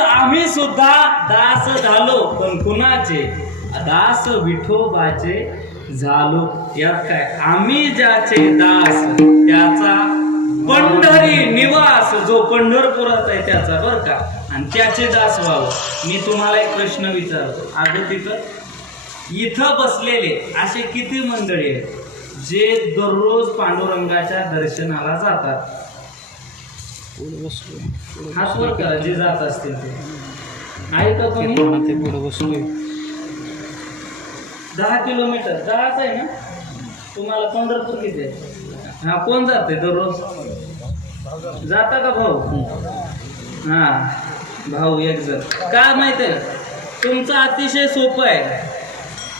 आम्ही सुद्धा दास झालो पण कुणाचे? दास विठोबाचे झालो. यात काय? आम्ही ज्याचे दास त्याचा पंढरी निवास जो पंढरपुरात आहे त्याचा बर का? आणि त्याचे दास व्हावं. मी तुम्हाला एक प्रश्न विचारतो. अगं तिथं इथं बसलेले असे किती मंडळी आहेत जे दररोज पांडुरंगाच्या दर्शनाला जातात? हात वर करा जे जात असतील ते. आहे का कोणी ते पुढे बसलोय दहा किलोमीटर. दहाच आहे ना? तुम्हाला पंढरपूर किती आहे? हा कोण जाते दररोज? जाता का भाऊ? हा भाऊ एक जण. काय माहिती आहे? तुमचं अतिशय सोपं आहे.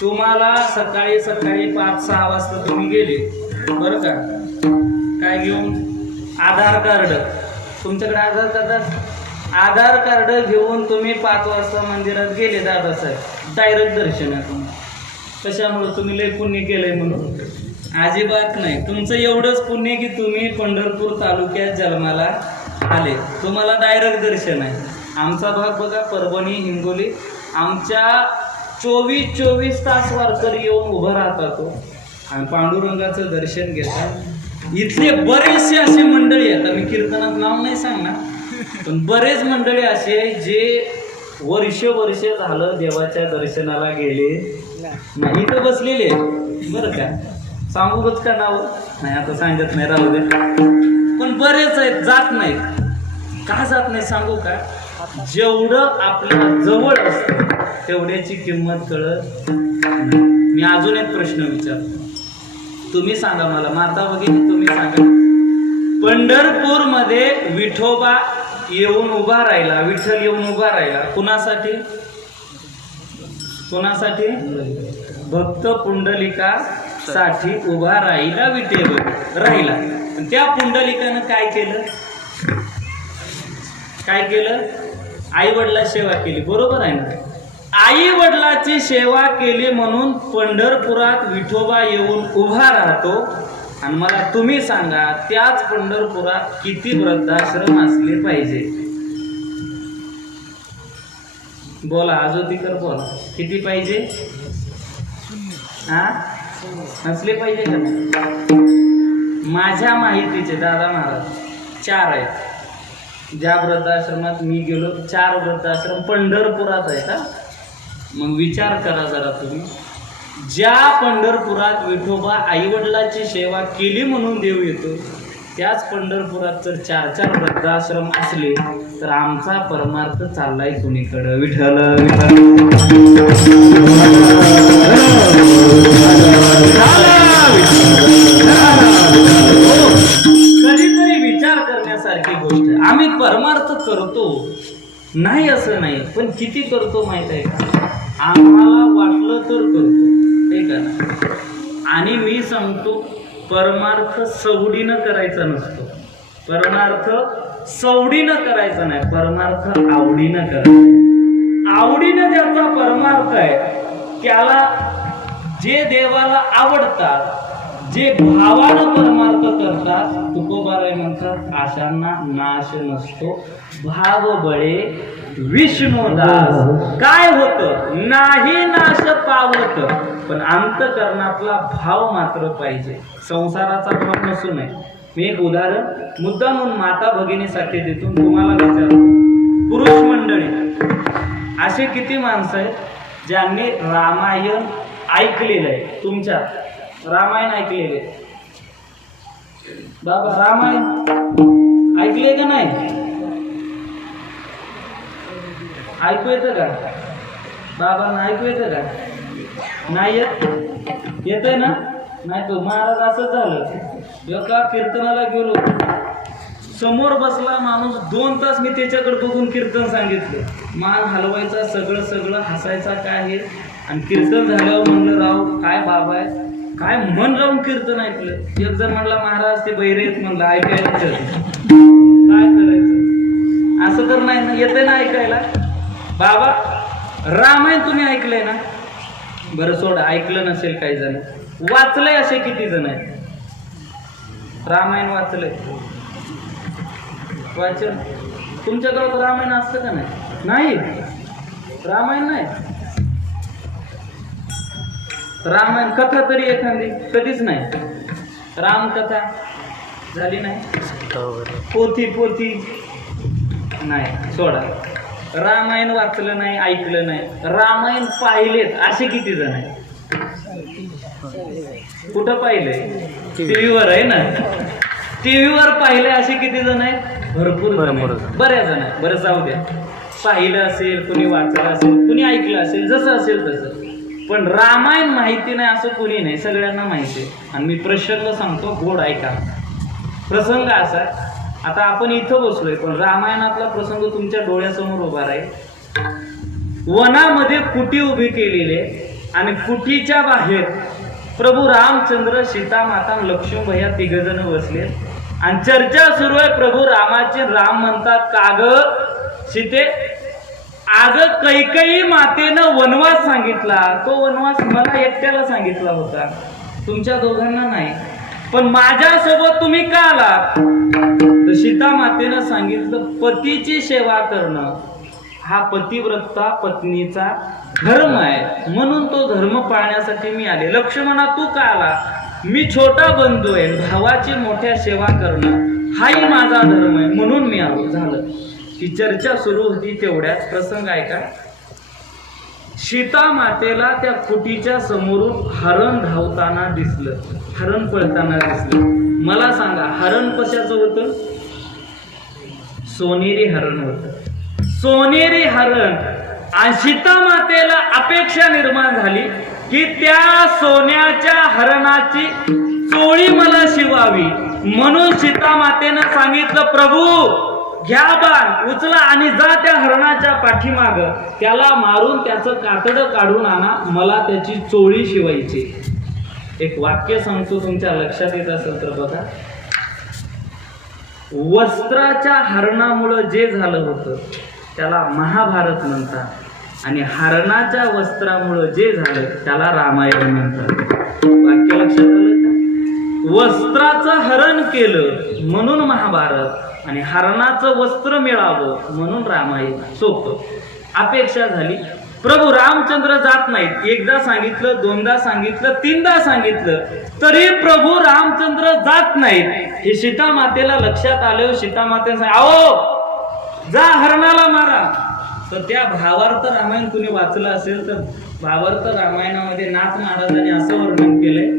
तुम्हाला सकाळी सकाळी पाच सहा वाजता तुम्ही गेले. बरं का? काय घेऊन? आधार कार्ड. तुमच्याकडे आधार कार्ड आधार कार्ड घेऊन तुम्ही पाच वाजता मंदिरात गेले दादासाहेब डायरेक्ट दर्शन आहे तुम्ही कशामुळे? तुम्ही लय पुण्य केलंय म्हणून. अजिबात नाही. तुमचं एवढंच पुण्य की तुम्ही पंढरपूर तालुक्यात जन्माला आले. तुम्हाला डायरेक्ट दर्शन आहे. आमचा भाग बघा परभणी हिंगोली. आमच्या चोवीस चोवीस तास वारकरी येऊन उभं राहतात तो आणि पांडुरंगाचं दर्शन घेतात. इथले बरेचसे असे मंडळी आहेत. मी कीर्तनात नाव नाही सांगणार पण बरेच मंडळी असे जे वर्ष वर्ष झालं देवाच्या दर्शनाला गेले. नाही तर बसलेले बरं का? सांगूच का नाव? नाही आता सांगत नाही राहू दे. पण बरेच आहेत जात नाहीत. का जात नाही सांगू का? जेवढं आपल्या जवळ असतं तेवढ्याची किंमत कळत मी अजून एक प्रश्न विचारतो. तुम्ही सांगा मला. माता वगैरे तुम्ही सांगा. पंढरपूरमध्ये विठोबा येऊन उभा राहिला. विठ्ठल येऊन उभा राहिला. कुणासाठी? कुणासाठी? भक्त पुंडलिका साठी उभा राहिला विटेवर राहिला. आणि त्या पुंडलिकानं काय केलं? काय केलं? आई वडिला सेवा केली. बरोबर आहे ना? आई वडिलाची सेवा केली म्हणून पंढरपुरात विठोबा येऊन उभा राहतो. आणि मला तुम्ही सांगा त्याच पंढरपुरात किती वृद्धाश्रम असले पाहिजे? बोला आजोतीकर बोला. किती पाहिजे? हा? असले पाहिजे का? माझ्या माहितीचे दादा महाराज चार आहेत. ज्या वृद्धाश्रमात मी गेलो चार वृद्धाश्रम पंढरपुरात आहेत हा? मग विचार करा जरा तुम्ही. ज्या पंढरपुरात विठोबा आईवडिलाची सेवा केली म्हणून देव येतो त्याच पंढरपुरात जर चार चार वृद्धाश्रम असले तर आमचा परमार्थ चाललाय कुणीकडं? विठल कधीतरी विचार करण्यासारखी गोष्ट आम्ही परमार्थ करतो. नाही असं नाही पण किती करतो माहीत आहे का? आम्हाला वाटलं तर करतो. ठीक करा आणि मी सांगतो परमार्थ सवडीनं करायचा नसतो. परमार्थ सवडीनं करायचा नाही. परमार्थ आवडीनं करायचा आवडीनं ज्याचा परमार्थ आहे त्याला जे देवाला आवडतात जे भावानं परमार्थ करतात तुकोबाराय म्हणतात आशांना नाश नसतो. भाव बळे विष्णुदास. काय होत? नाही नाश पावत. पण अंतकरणातला भाव मात्र पाहिजे. संसाराचा भाव नसू नये. मी एक उदाहरण मुद्दा म्हणून माता भगिनीसाठी देतो. तुम्हाला विचारतो. पुरुष मंडळी असे किती माणसं आहेत ज्यांनी रामायण ऐकलेलं आहे? तुमच्या रामायण ऐकलेले बाबा रामायण ऐकले का नाही? ऐकू येतं का? बाबांना ऐकू येतं का? नाही येत? येतंय ना? नाही तो महाराज असंच झालं. एका कीर्तनाला गेलो. समोर बसला माणूस. दोन तास मी त्याच्याकडे बघून कीर्तन सांगितलं. मान हलवायचा सगळं सगळं हसायचा काय हे? आणि कीर्तन झाल्यावर म्हणलं राव काय बाबा आहे? काय मन लावून कीर्तन ऐकलं एक जण म्हणला महाराज ते बैरे येत म्हणलं ऐकायला काय करायचं? असं तर नाही ना येते ना ऐकायला. बाबा रामायण तुम्ही ऐकलंय ना? बरं सोड ऐकलं नसेल काही जण. वाचलंय असे किती जण आहेत? रामायण वाचलंय. वाचन. तुमच्या गावात रामायण असतं का नाही? नाही. रामायण नाही. रामायण कथा तरी एखादी कधीच नाही. रामकथा झाली नाही. पोथी पोथी नाही. सोडा. रामायण वाचलं नाही ऐकलं नाही. रामायण पाहिलेत असे किती जण आहेत? कुठं पाहिलंय टीव्हीवर आहे ना? टीव्हीवर पाहिले असे किती जण आहेत? भरपूर. बऱ्याच जण आहेत. बरं जाऊ द्या. पाहिलं असेल कुणी वाचलं असेल कुणी ऐकलं असेल जसं असेल तसं. पण रामायण माहिती नाही असं कोणी नाही सगळ्यांना माहिती आहे. आणि मी प्रसंग सांगतो गोड ऐका. प्रसंग असा आता आपण इथं बसलोय पण रामायणातला प्रसंग तुमच्या डोळ्यासमोर उभा राहील. वनामध्ये कुटी उभी केलेली आहे आणि कुटीच्या बाहेर प्रभू रामचंद्र सीता माता लक्ष्मण भैया तिघ जण बसले आणि चर्चा सुरू आहे प्रभू रामाचे राम म्हणतात काग सीते आज कैकई मातेनं वनवास सांगितला. तो वनवास मला एकट्याला सांगितला होता. तुमच्या दोघांना नाही. पण माझ्यासोबत तुम्ही का आला तर सीता मातेनं सांगितलं पतीची सेवा करणं. हा पतिव्रता पत्नीचा धर्म आहे. म्हणून तो धर्म पाळण्यासाठी मी आले. लक्ष्मणा तू का आला? मी छोटा बंधू आहे. भावाची मोठ्या सेवा करणं हाही माझा धर्म आहे. म्हणून मी आलो. झालं. ही चर्चा सुरू होती तेवढ्याच प्रसंग आहे का? सीता मातेला त्या कुटीच्या समोरून हरण धावताना दिसलं. हरण पळताना दिसलं. मला सांगा हरण कशाचं होतं? सोनेरी हरण होतं. सोनेरी हरण. आणि सीता मातेला अपेक्षा निर्माण झाली की त्या सोन्याच्या हरणाची चोळी मला शिवावी. म्हणून सीता मातेनं सांगितलं प्रभू घ्या बाण उचला आणि जा त्या हरणाच्या पाठीमाग. त्याला मारून त्याचं कातडं काढून आणा मला त्याची चोळी शिवायची. एक वाक्य सांगतो तुमच्या लक्षात येत असेल तर बघा. वस्त्राच्या हरणामुळं जे झालं होतं त्याला महाभारत म्हणतात. आणि हरणाच्या वस्त्रामुळं जे झालं त्याला रामायण म्हणतात. वस्त्राचं हरण केलं म्हणून महाभारत आणि हरणाचं वस्त्र मिळावं म्हणून रामायण सोपं. अपेक्षा झाली. प्रभू रामचंद्र जात नाहीत. एकदा सांगितलं दोनदा सांगितलं तीनदा सांगितलं तरी प्रभू रामचंद्र जात नाहीत. हे सीता मातेला लक्षात आलं सीता माते आओ जा हरणाला मारा. तर त्या भावार्थ रामायण कुणी वाचलं असेल तर भावार्थ रामायणामध्ये नाथ महाराजांनी असं वर्णन केलंय.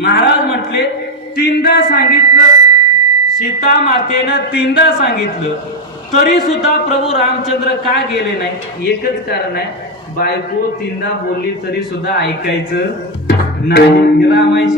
महाराज म्हटले तीनदा सांगितलं सीता मातेनं तीनदा सांगितलं तरी सुद्धा प्रभू रामचंद्र का गेले नाही? एकच कारण आहे बायको तीनदा बोलली तरी सुद्धा ऐकायचं नाही. हे रामायण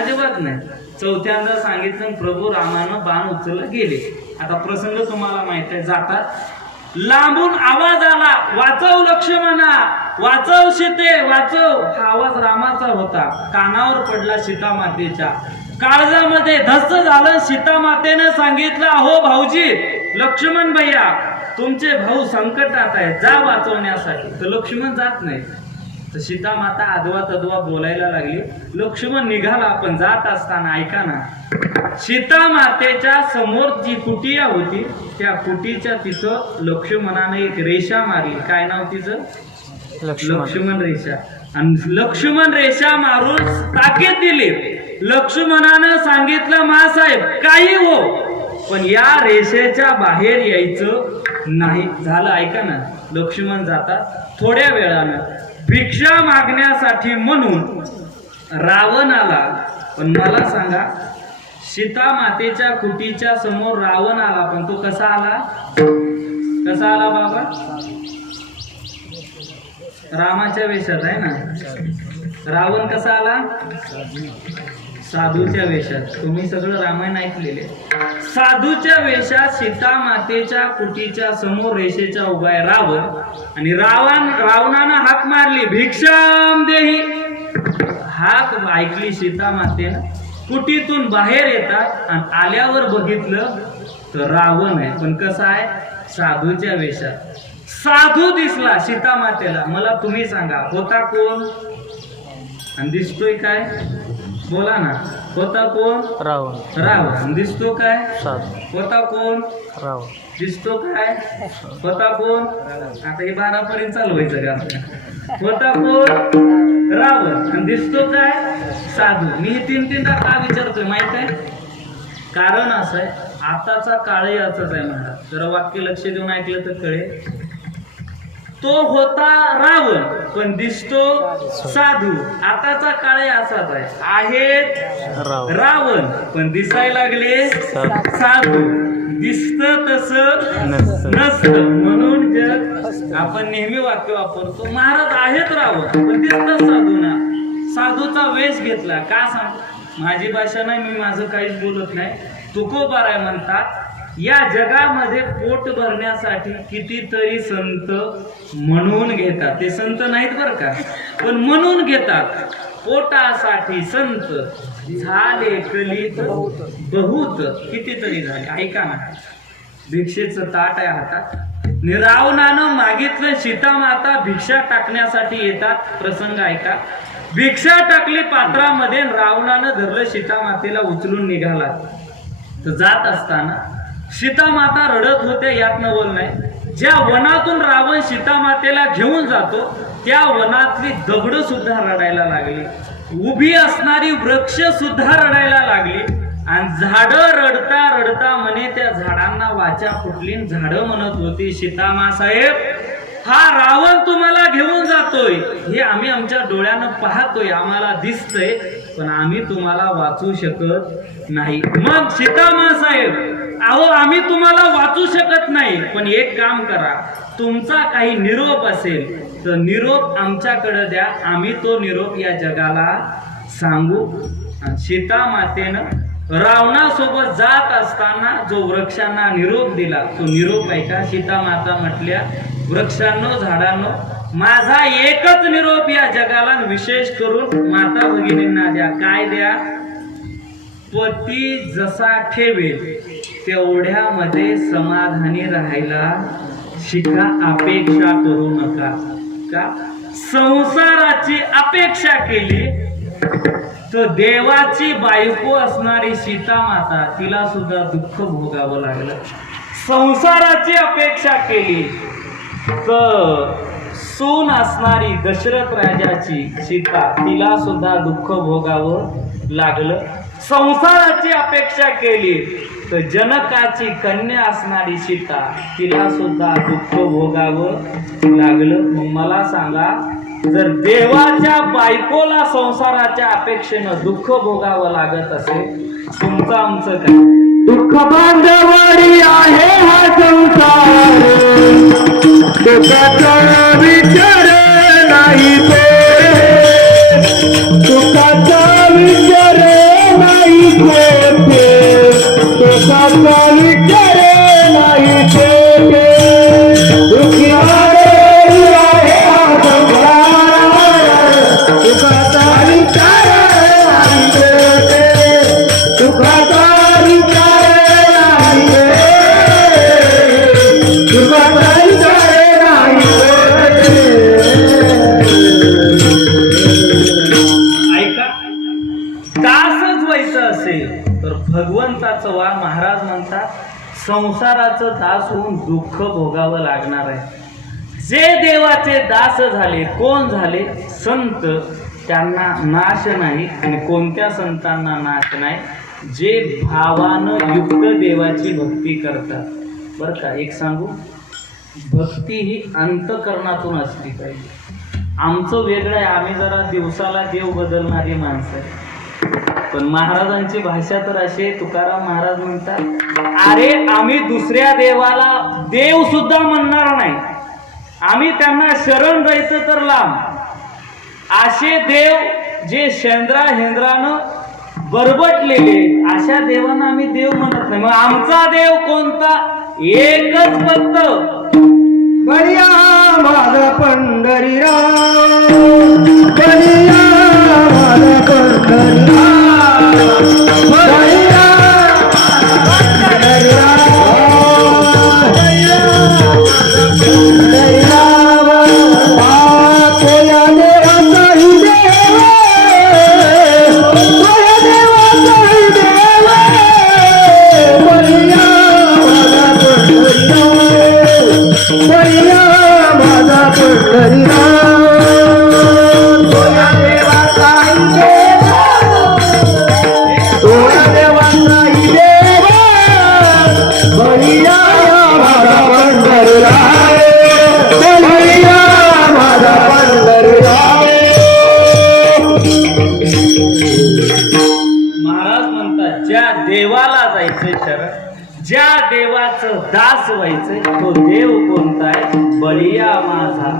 अजिबात नाही. चौथ्यांदा सांगितलं प्रभू रामानं बाण उचलला गेले. आता प्रसंग तुम्हाला माहीत आहे जातात. लांबून आवाज आला वाचव लक्ष्मणा वाचव सीते वाचव. हा आवाज रामाचा होता. कानावर पडला सीता मातेच्या काळजामध्ये धस्त झालं सीता मातेनं सांगितलं अहो भाऊजी लक्ष्मण भैया तुमचे भाऊ संकटात आहेत जा वाचवण्यासाठी. तर लक्ष्मण जात नाही. तर सीता माता आदवा तदवा बोलायला लागली. लक्ष्मण निघाला आपण जात असताना ऐका ना सीता मातेच्या समोर जी कुटिया होती त्या कुटीच्या तिथं लक्ष्मणानं एक रेषा मारली. काय नाव तिचं? लक्ष्मण. लक्ष्मण रेषा. आणि लक्ष्मण रेषा मारून ताकीद दिली. लक्ष्मणानं सांगितलं मासाहेब काही हो पण या रेषेच्या बाहेर यायचं नाही. झालं ऐका ना लक्ष्मण जातात थोड्या वेळानं. भिक्षा मागण्यासाठी म्हणून रावण आला. पण मला सांगा सीता मातेच्या कुटीच्या समोर रावण आला पण तो कसा आला? कसा आला बाबा? रामाच्या वेशात आहे ना? रावण कसा आला? साधूच्या वेशात. तुम्ही सगळं रामायण ऐकलेले. साधूच्या वेशात सीता मातेच्या कुटीच्या समोर रेषेच्या उभा आहे रावण. आणि रावण रावणानं हाक मारली. भिक्षाम देही. हाक ऐकली सीता मातेनं कुटीतून बाहेर येतात आणि आल्यावर बघितलं तर रावण आहे. पण कसं आहे? साधूच्या वेशात. साधू दिसला सीता मातेला मला तुम्ही सांगा होता कोण? आणि दिसतोय काय? बोला ना. होता कोण? रावण रावण दिसतो काय? साधू होता कोण? रावण दिसतो काय? होता कोण? आता हे बारा पर्यंत चालवायचं का? आपल्याला? होता कोण? रावण आणि दिसतो काय? साधू. मी हे तीन तीनदा का विचारतोय माहीत आहे? कारण असं आहे आताचा काळही असंच आहे म्हणा. जरा वाक्य लक्ष देऊन ऐकलं तर कळेल. तो होता रावण पण दिसतो साधू. आताचा काळ असाच आहे. आहेत रावण. पण दिसायला लागले साधू. दिसत तस नसत. म्हणून जग आपण नेहमी वाक्य वापरतो महाराज आहेत रावण पण दिसत साधू ना. साधूचा वेश घेतला. का सांग? माझी भाषा नाही मी माझं काहीच बोलत नाही. तुकोबाराय म्हणतात या जगामध्ये पोट भरण्यासाठी कितीतरी संत म्हणून घेतात. ते संत नाहीत बरं का? पण म्हणून घेतात. पोटासाठी संत झाले कलित बहुत. कितीतरी झाले? ऐका ना. भिक्षेचं ताट आहे हातात. रावणानं मागितलं सीता माता भिक्षा टाकण्यासाठी येतात. प्रसंग ऐका. भिक्षा टाकली पात्रामध्ये रावणानं धरलं सीतामातेला उचलून निघाला. तर जात असताना सीतामाता रडत होते यात नवल ज्या वनातून रावण सीतामातेला घेऊन जातो त्या वनातली दगड सुद्धा रडायला लागली. उभी असणारी वृक्ष सुद्धा रडायला लागली. आणि झाड रडता रडता म्हणे त्या झाडांना वाचा फुटली झाडं म्हणत होती सीतामा साहेब हा रावण तुम्हाला घेऊन जातोय. हे आम्ही आमच्या डोळ्यानं पाहतोय आम्हाला दिसतंय पण आम्ही तुम्हाला वाचू शकत नाही. मग सीतामा साहेब अहो आम्ही तुम्हाला वाचू शकत नाही पण एक काम करा. तुमचा काही निरोप असेल तर निरोप आमच्याकडे द्या. आम्ही तो निरोप या जगाला सांगू. सीता मातेनं रावणासोबत जात असताना जो वृक्षांना निरोप दिला तो निरोप ऐका. सीता माता म्हटल्या वृक्षांनो झाडांनो माझा एकच निरोप या जगाला विशेष करून माता भगिनींना द्या. काय द्या? पती जसा ठेवेल तेवढ्यामध्ये समाधानी राहायला शिका अपेक्षा करू नका. का? संसाराची अपेक्षा केली तर देवाची बायको असणारी सीता माता तिला सुद्धा दुःख भोगावं लागलं. संसाराची अपेक्षा केली सून असणारी दशरथ राजाची सीता तिला सुद्धा दुःख भोगावं लागलं. संसाराची अपेक्षा केली तर जनकाची कन्या असणारी सीता तिला सुद्धा दुःख भोगावं लागलं. मग मला सांगा जर देवाच्या बायकोला संसाराच्या अपेक्षेनं दुःख भोगावं लागत असेल तुमचं आमचं काय? दुःख बांधवडी आहे हा संसार. दुःखाचा विचार नाही ते. दुःखाचा विचार नाही ते. दुःखाचा विचार ऐका. दासच व्हायचं असेल तर भगवंताचं वा महाराज म्हणतात संसाराचं दास होऊन दुःख भोगावं लागणार आहे. जे देवाचे दास झाले कोण झाले? संत. त्यांना नाश नाही आणि कोणत्या संतांना नाश नाही? जे भावानं युक्त देवाची भक्ती करतात. बरं का एक सांगू? भक्ती ही अंतकरणातून असली पाहिजे. आमचं वेगळं आहे आम्ही जरा दिवसाला देव बदलणारी माणसं आहे. पण महाराजांची भाषा तर अशी आहे, तुकाराम महाराज म्हणतात अरे आम्ही दुसऱ्या देवाला देव सुद्धा म्हणणार नाही. आम्ही त्यांना शरण जायचं तर लांब. असे देव जे शेंद्रा हेंद्रानं बरबटलेले अशा देवांना आम्ही देव म्हणत नाही. मग आमचा देव कोणता? एकच फक्त. बलिया माझा पंढरीराव बलिया माझा पंढरीराव बलिया दास व्हायचंय तो देव कोणता आहे? बळीया माझा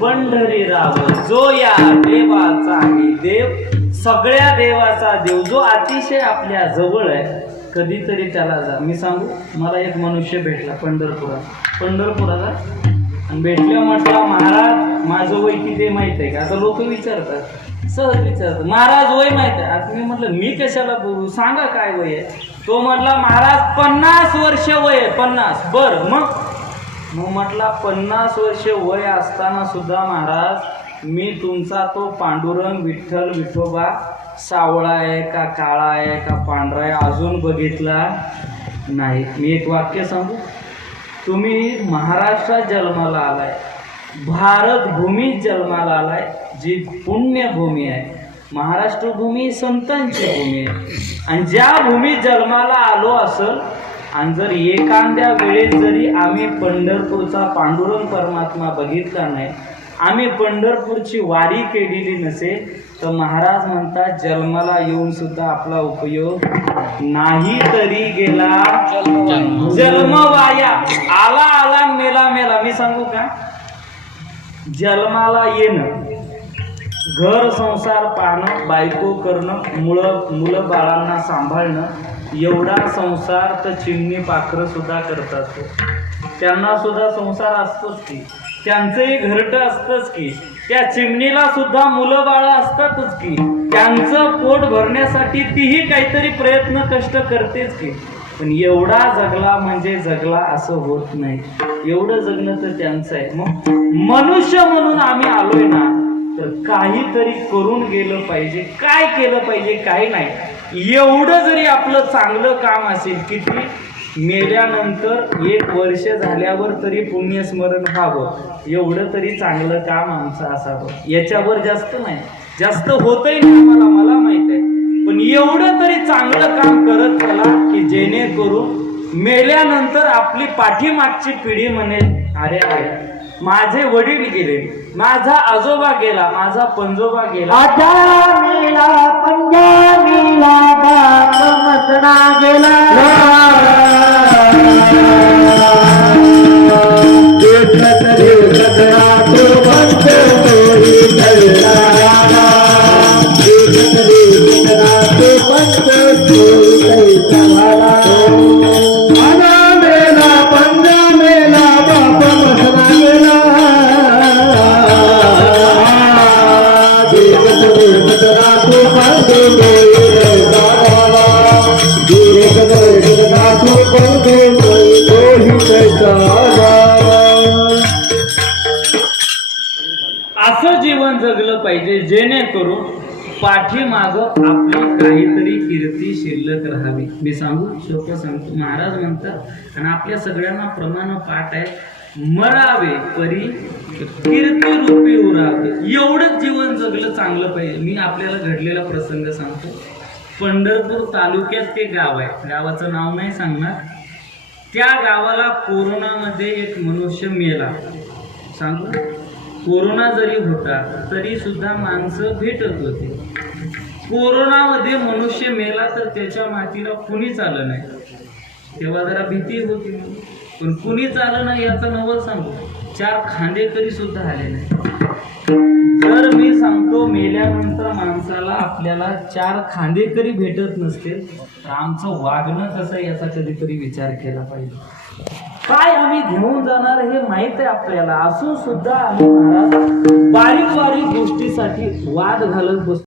पंढरी राव जो या देवाचा आणि देव सगळ्या देवाचा देव जो अतिशय आपल्या जवळ आहे कधीतरी त्याला जा. मी सांगू मला एक मनुष्य भेटला पंढरपुरात. पंढरपुराला आणि भेटल्या म्हटलं महाराज माझं वय किती आहे माहीत आहे का? आता लोक विचारतात. सहज विचारतात महाराज वय माहीत आहे? आता मी म्हटलं मी कशाला बोलू? सांगा काय वय आहे? तो म्हटला महाराज पन्नास वर्ष वय आहे पन्नास. बर मग? मग म्हटला पन्नास वर्ष वय असताना सुद्धा महाराज मी तुमचा तो पांडुरंग विठ्ठल विठोबा सावळा आहे का काळा आहे का पांढरा आहे अजून बघितला नाही. मी एक वाक्य सांगू? तुम्ही महाराष्ट्रात जन्माला आलाय भारत भूमीत जन्माला आलाय जी पुण्यभूमी आहे महाराष्ट्र भूमी संतांची भूमी. आहे आणि ज्या भूमीत जन्माला आलो असल आणि जर एखाद्या वेळेस जरी आम्ही पंढरपूरचा पांडुरंग परमात्मा बघितला नाही आम्ही पंढरपूरची वारी केलेली नसेल तर महाराज म्हणतात जन्माला येऊन सुद्धा आपला उपयोग नाही तरी गेला. जन्म वाया. आला आला मेला मेला. मी सांगू का? जन्माला येणं. घर संसार पाहणं बायको करणं मुलं मुलं बाळांना सांभाळणं एवढा संसार तर चिमणी पाखरं सुद्धा करतात. त्यांना सुद्धा संसार असतोच की. त्यांचंही घरटं असतंच की. त्या चिमणीला सुद्धा मुलं बाळं असतातच की. त्यांचं पोट भरण्यासाठी तीही काहीतरी प्रयत्न कष्ट करतेच की. पण एवढा जगला म्हणजे जगला असं होत नाही. एवढं जगणं तर त्यांचं आहे. मग मनुष्य म्हणून आम्ही आलोय ना तर काहीतरी करून गेलं पाहिजे. काय केलं पाहिजे काही नाही. एवढं जरी आपलं चांगलं काम असेल किती मेल्यानंतर एक वर्ष झाल्यावर तरी पुण्यस्मरण व्हावं. एवढं तरी चांगलं काम आमचं असावं. याच्यावर जास्त नाही. जास्त होतही नाही मला मला माहीत आहे. पण एवढं तरी चांगलं काम करत चला की जेणेकरून मेल्यानंतर आपली पाठीमागची पिढी म्हणेल अरे अरे माझे वडील गेले. माझा आजोबा गेला माझा पंजोबा गेला. आजा मेला पंजा मेला बाप मसना गेला. बंद पाठीमाग आपली काहीतरी कीर्ती शिल्लक राहावी. मी सांगू शोक सांगतो. महाराज म्हणतात आणि आपल्या सगळ्यांना प्रमाण पाठ आहे. मरावे परी कीर्ती रूपी उरावे. एवढंच जीवन जगलं चांगलं पाहिजे. मी आपल्याला घडलेला प्रसंग सांगतो. पंढरपूर तालुक्यात ते गाव आहे. गावाचं नाव नाही सांगणार. त्या गावाला कोरोनामध्ये एक मनुष्य मेला. सांगू? कोरोना जरी होता तरी सुद्धा माणसं भेटत होती. कोरोनामध्ये मनुष्य मेला तर त्याच्या मातीला कुणीच आलं नाही. तेव्हा जरा भीती होती. पण कुणीच आलं नाही याचं नवल सांगू. चार खांदेकरी सुद्धा आले नाही. जर मी सांगतो मेल्यानंतर माणसाला आपल्याला चार खांदेकरी भेटत नसते तर आमचं वागणं कसं याचा कधीतरी विचार केला पाहिजे. काय आम्ही घेऊन जाणार हे माहीत आहे आपल्याला? असून सुद्धा आम्ही बारीक बारीक गोष्टीसाठी वाद घालत बसतो.